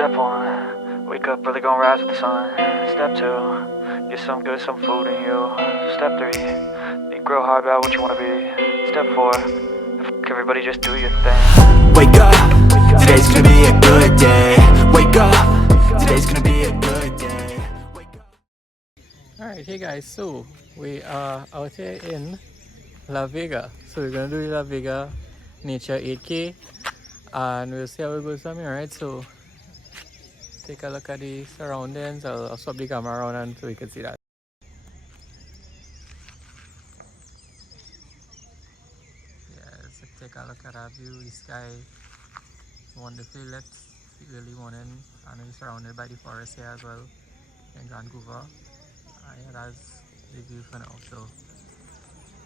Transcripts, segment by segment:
Step one, wake up early, gonna rise with the sun. Step two, get some good, some food in you. Step three, think real hard about what you wanna be. Step four, everybody just do your thing. Wake up, today's gonna be a good day. Wake up, today's gonna be a good day. Alright, hey guys, so we are out here in La Vega. So we're gonna do La Vega Nature 8K and we'll see how it goes from here, right? So take a look at the surroundings. I'll swap the camera around and so we can see that. Yeah, let's take a look at our view. The sky wonderfully lit early morning, and we're surrounded by the forest here as well in Vancouver. Yeah, that's the view for now. So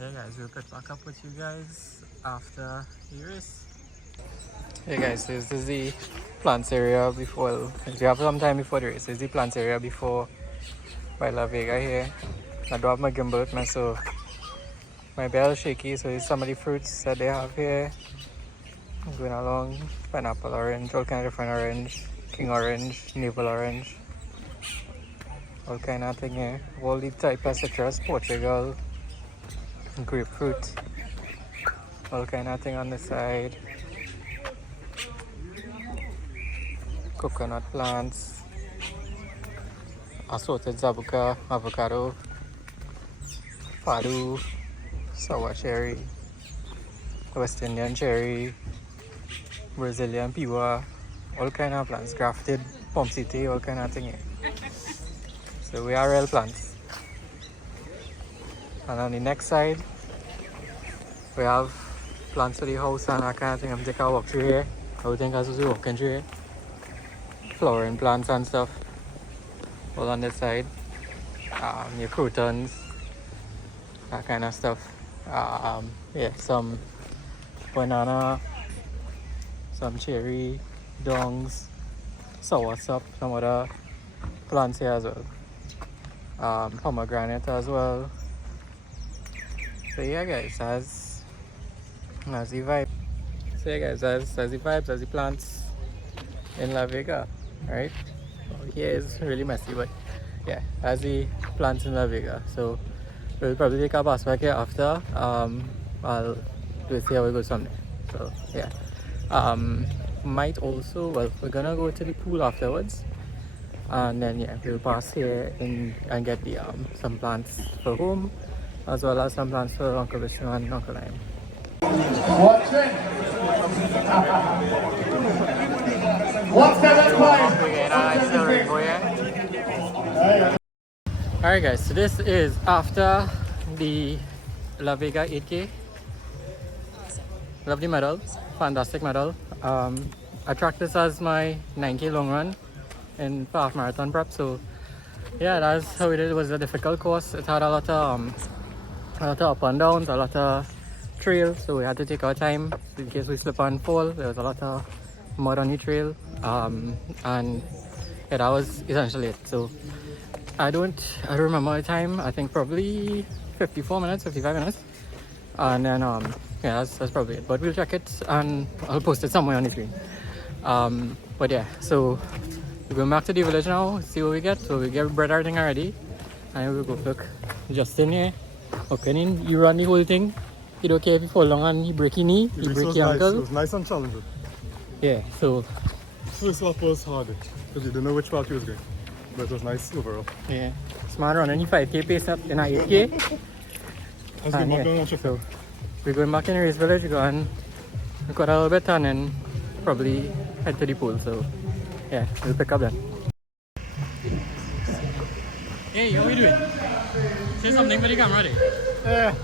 hey guys, we'll get back up with you guys after the race. Hey guys, this is the plants area before, if you have some time before the race, this is the plants area before by La Vega here. I don't have my gimbal with me, so my bell is shaky, so these some of the fruits that they have here. I'm going along, pineapple orange, all kind of different orange, king orange, navel orange, all kind of thing here. All the type of citrus, Portugal, grapefruit, all kind of thing on the side. Coconut plants, assorted zabuka, avocado, fado, sour cherry, West Indian cherry, Brazilian piwa, all kind of plants, grafted, pomsite, all kind of thing here. So we are real plants. And on the next side, we have plants for the house and that kind of thing. I'm taking a walk through here. I would think I was supposed to be walking through here. Flowering plants and stuff all on this side. Your croutons, that kind of stuff. Yeah, some banana, some cherry, dongs, soursop, some other plants here as well. Pomegranate as well. So yeah guys, that's the vibe. So yeah guys, that's the vibes, that's the plants in La Vega. Right, here is really messy, but yeah, as the plants in La Vega. So we'll probably take our bus back here after. I'll see how it goes from there. So yeah, might also, well, we're gonna go to the pool afterwards, and then yeah, we'll pass here and get the some plants for home, as well as some plants for Uncle Vishnu and Uncle Lime. Watch it. What's that Alright guys, so this is after the La Vega 8K. Lovely medal, fantastic medal. I tracked this as my 9K long run in half marathon prep, so yeah, that's how it did. It was a difficult course. It had a lot of up and downs, a lot of trails, so we had to take our time in case we slip and fall. There was a lot of mud on the trail, and yeah, that was essentially it. So I don't remember the time. I think probably 54 minutes, 55 minutes, and then yeah, that's probably it. But we'll check it and I'll post it somewhere on the screen. But yeah, so we're going back to the village now, see what we get. So we get bread everything already, and we'll go look. Justin here, okay, you run the whole thing. You don't care if you fall down and you break your knee, you break your ankle. It was nice and challenging. Yeah, so first lap was hard because you didn't know which part you was going, but it was nice overall. yeah, smart run any 5K pace up in a 8K. And yeah, so we're going back in the race village, we're going to record a little bit and then probably head to the pool. So yeah, we'll pick up then. Hey, how are you doing? Say something for the camera there. Yeah,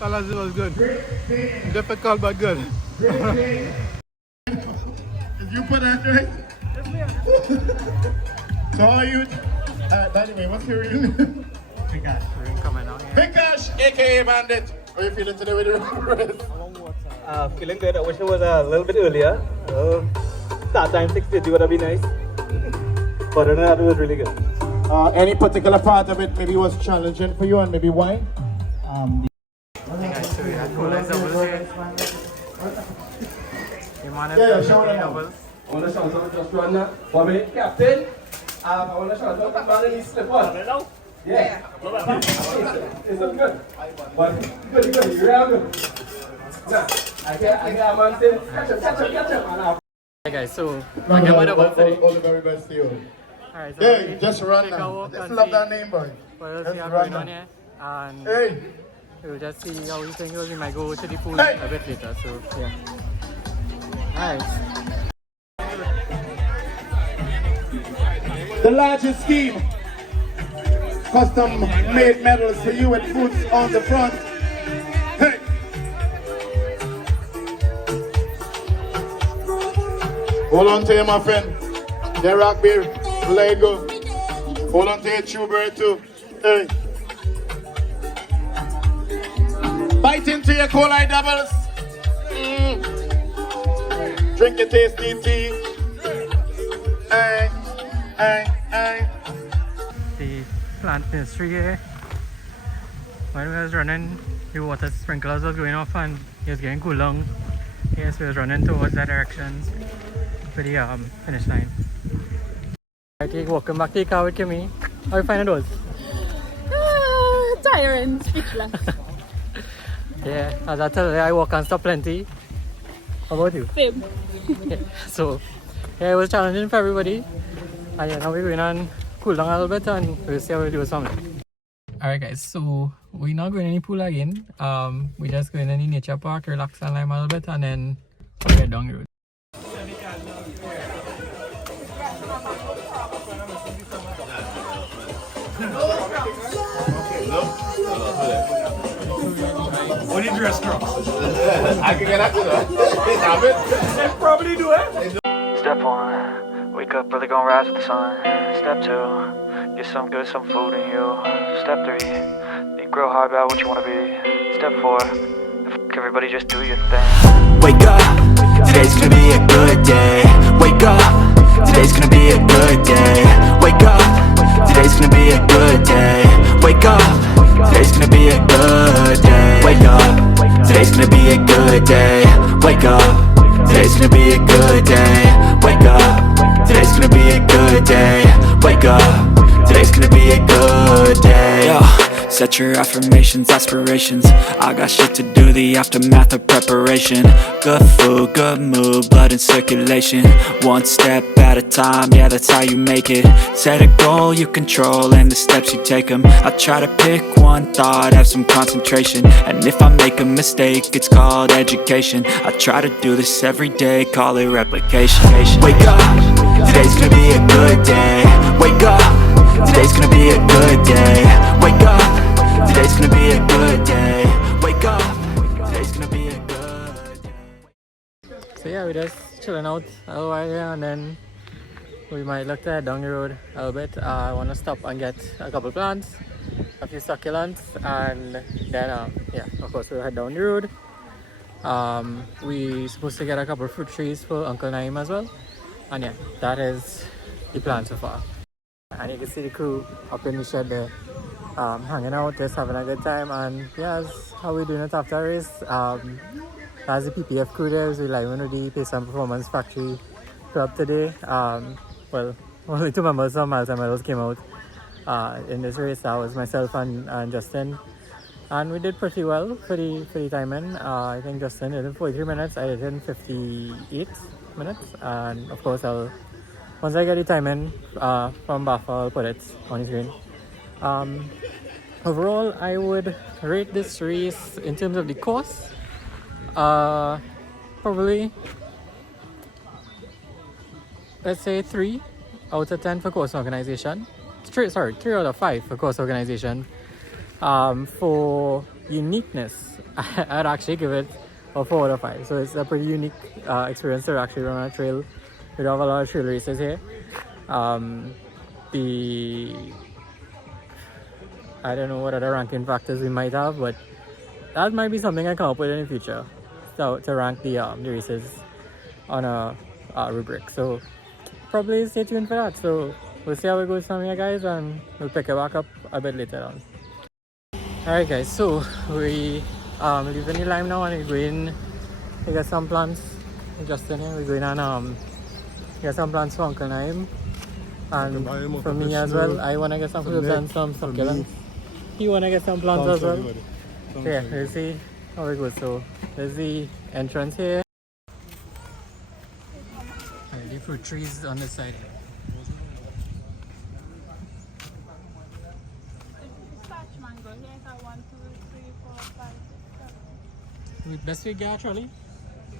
fellas, it was good. Difficult but good. You put that right? So how are you? By the way, what's your real name? Vikash. We're coming out here. Vikash, aka Bandit. How are you feeling today with the race? Feeling good. I wish it was a little bit earlier. Start time 6:50 would have been nice. But other than that, it was really good. Any particular part of it maybe was challenging for you, and maybe why? Guys, so we had 4 lines doubles here. You want Yeah, show them. doubles. I want to shout out just run that. 1 minute, Captain. I want to shout out that man in his slip on. Yeah. It's not good. But good. You real good. Nah, I get a man saying, catch up. And Hey guys, so I get my double today. All the very best to you. Alright, so Yeah, we just run take a now. walk Just and love see that name, boy. what else Just we have run going on now. here. And Hey, we'll just see how we think we might go to the pool Hey. a bit later. So yeah. Alright. the largest scheme. Custom made medals for you with fruits on the front. Hey. Hold on to you, my friend. The rock beer. Let it go. Hold on to your chewberry too. Hey. Bite into your cola doubles. Drink your tasty tea. Hey. The plant nursery here. When we was running, the water sprinklers was going off and it was getting cool down. Yes, we was running towards that direction for the finish line. Okay, welcome back to the car with Kimmy. How you find it was? Tiring, speechless. Yeah, as I tell you, I walk and stop plenty. How about you? Same. Yeah, so yeah, it was challenging for everybody. And yeah, now we're going on cool down a little bit and we'll see how we do something. Alright guys, so we're not going any pool again. We just going in the nature park, relax and lime a little bit and then we'll get down the road. What did you dress from? I can get after that. Probably do it. Step 1, wake up early, gonna rise with the sun. Step 2, get some food in you. Step 3, think real hard about what you wanna be. Step 4, everybody just do your thing. Wake up, today's gonna be a good day. Wake up, today's gonna be a good day. Wake up, today's gonna be a good day. Wake up, today's gonna be a good day. Wake up, today's gonna be a good day. Wake up, today's gonna be a good day. Wake up, today's gonna be a good day. Wake up, today's gonna be a good day. Yo, set your affirmations, aspirations. I got shit to do, the aftermath of preparation. Good food, good mood, blood in circulation. One step at a time, yeah, that's how you make it. Set a goal you control and the steps you take them. I try to pick one thought, have some concentration. And if I make a mistake, it's called education. I try to do this every day, call it replication. Wake up, today's gonna be a good day. Wake up, today's gonna be a good day. Wake up, today's gonna be a good day. Wake up, today's gonna be a good day. So yeah, we're just chilling out a little while here and then we might look to head down the road a little bit. I want to stop and get a couple plants, a few succulents, and then yeah, of course we'll head down the road. We supposed to get a couple fruit trees for Uncle Naim as well, and yeah, that is the plan so far. And you can see the crew up in the shed there, hanging out, just having a good time. And yeah, that's how we're doing it after a race. As the PPF crew there, we live in the Pace and Performance Factory Club today. Well, only 2 members of Miles and Medals came out in this race. That was myself and Justin, and we did pretty well for the timing. I think Justin did in 43 minutes. I did in 58 minutes, and of course once I get the timing from Bafa, I'll put it on the screen. Overall, I would rate this race in terms of the course, probably, let's say 3 out of 10 for course organization. 3 out of 5 for course organization. For uniqueness, I'd actually give it a 4 out of 5. So it's a pretty unique experience to actually run on a trail. We have a lot of trail races here. I don't know what other ranking factors we might have, but that might be something I come up with in the future. So to rank the races on a rubric. So probably stay tuned for that. So we'll see how it goes from here, guys, and we'll pick it back up a bit later on. Alright guys, so we leaving the lime now and we're going to get some plants. Just in here, we're going on Get some plants for Uncle Naim. And buy him for up me the as well, snow, I want to get some some fruits and neck, some some succulents. leaf. You want to get some plants as well? Sounds Yeah, like let's see how it goes. So there's the entrance here. And the fruit trees on this side. Mango. Here's a 1, 2, 3, 4, 5, 6, 7. With best we get actually.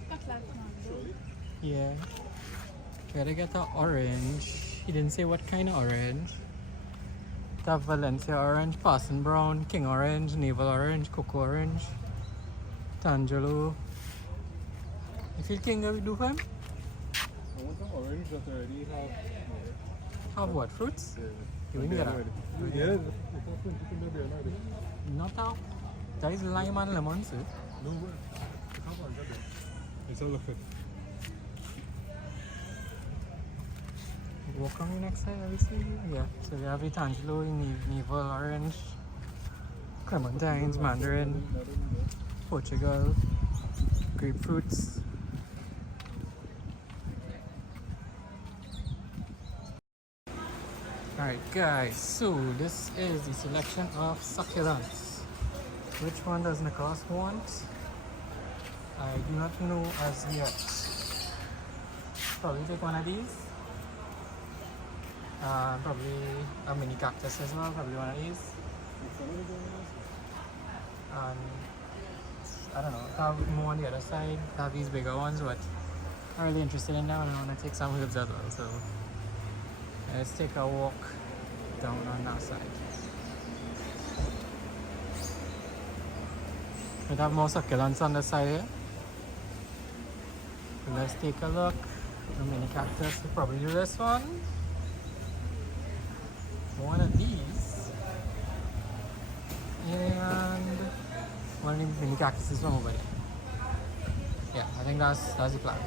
That's like mango. Yeah. Gotta get the orange. He didn't say what kind of orange. The Valencia orange, Parson brown, King orange, Navel orange, Cocoa orange, Tangelo. You feel King we do for him? I want the orange that already have. Have what? Fruits? You wouldn't get that. Yeah, it's a print in the beer already. Not out. That is lime and lemon, sir. No way. It's not orange, okay. It's all look it. Walk on the next side, I will see. Yeah, so we have the Tangelo, Navel orange, Clementines, Mandarin, Portugal, grapefruits. Alright guys, so this is the selection of succulents. Which one does Nicholas want? I do not know as yet. Probably take one of these. Probably a mini cactus as well, probably one of these. I don't know, have more on the other side, have these bigger ones, but I'm really interested in that and I want to take some herbs as well. So let's take a walk down on that side. We have more succulents on the side here. So let's take a look. The mini cactus, we'll probably do this one. One of these. And one of the mini cactuses from over there. Yeah, I think that's the plan.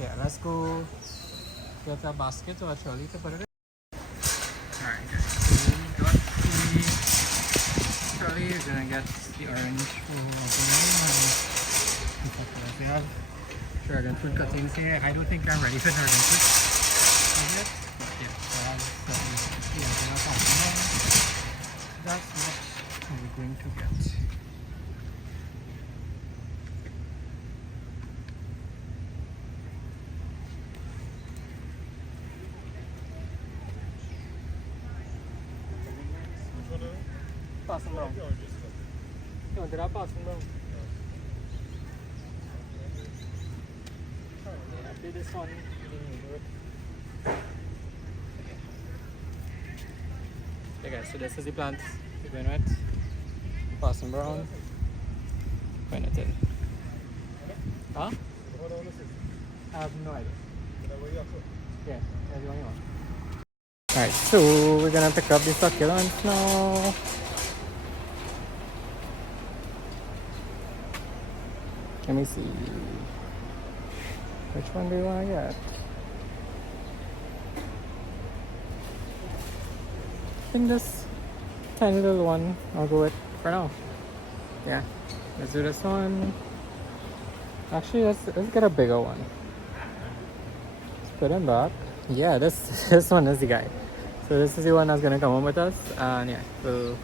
Yeah, let's go get a basket or a trolley to put it in. Alright guys, so we got the trolley. We're gonna get the orange for and we have dragon fruit cuttings here. I don't think I'm ready for dragon fruit yet, but yeah, so I'll that's what we're going to get. Parson brown. No, there are Parson brown. I'll do this one. Okay guys, so this is the plant we're going with. Parson brown. Putting it in. Huh? I have no idea. Yeah, that's the one you want. Alright, so we're gonna pick up the succulents now. Let me see. Which one do you want to get? I think this tiny little one I'll go with for now. Yeah, let's do this one. Actually, let's get a bigger one. Let's put him back. Yeah, this one is the guy. So this is the one that's gonna come on with us, and yeah, we'll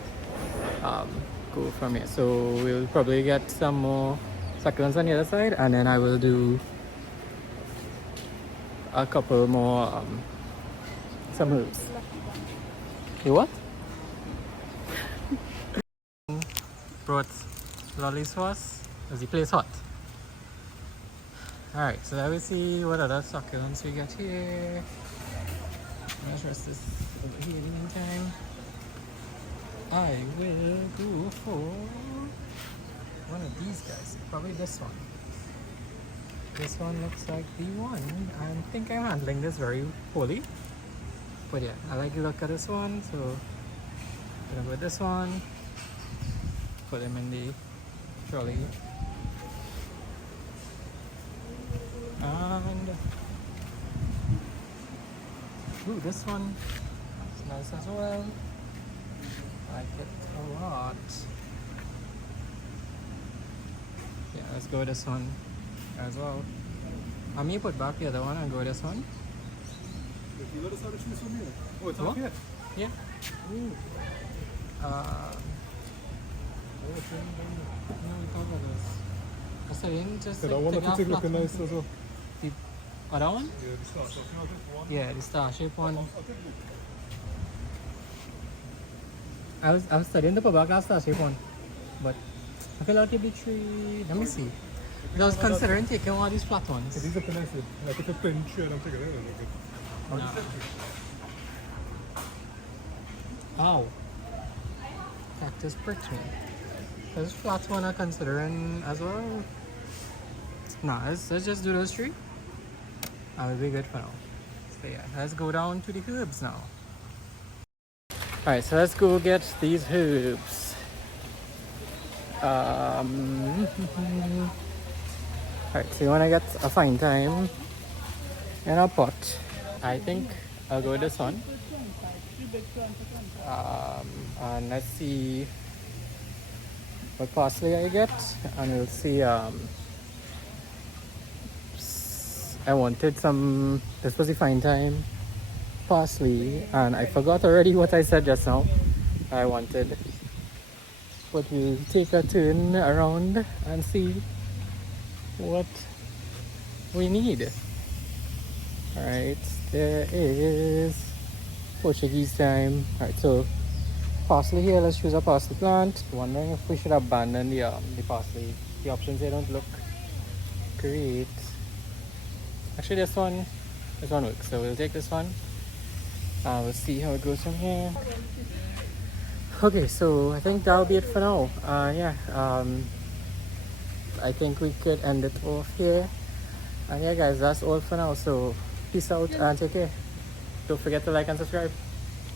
go from here. So we'll probably get some more succulents on the other side, and then I will do a couple more some herbs. You what? Brought lolly sauce. Is the place hot? Alright, so let me see what other succulents we get here. Let's rest this over here in the meantime. I will go for one of these guys. Probably this one. This one looks like the one. I think I'm handling this very poorly. But yeah, I like the look of this one, so I'm gonna go with this one. Put them in the trolley. And ooh, this one is nice as well. I like it a lot. Yeah, let's go with this one as well. I may put back the other one and go this one. You let us have a choose from here. Oh, it's What? up here. Yeah. No, we talk about this. I said, didn't just Because I like, want take to off take flat looking one. nice as well. The other one? Yeah, the star. So, you know, this one. Yeah, the star shape one. I'll take it. I was studying the put back that star shape one, but I feel like it'd be three. Let me see. I was considering taking one of these flat ones. These are nice. Like if you plain trade, I'm taking it. No. Ow. Cactus pricked me. This flat one I'm considering as well. Nah, let's just do those three. I'll be good for now. So yeah, let's go down to the herbs now. Alright, so let's go get these herbs. Alright, so you wanna get a fine thyme in a pot. I think I'll go with this one. And let's see what parsley I get, and we'll see. I wanted some. This was the fine thyme, parsley, and I forgot already what I said just now. I wanted, but we'll take a turn around and see what we need. Alright, there is Portuguese thyme. Alright, so parsley here, let's choose a parsley plant. Wondering if we should abandon the parsley. The options here don't look great. Actually this one works, so we'll take this one. We'll see how it goes from here. Okay, so I think that'll be it for now. I think we could end it off here. And yeah guys, that's all for now. So peace out and take care. Don't forget to like and subscribe.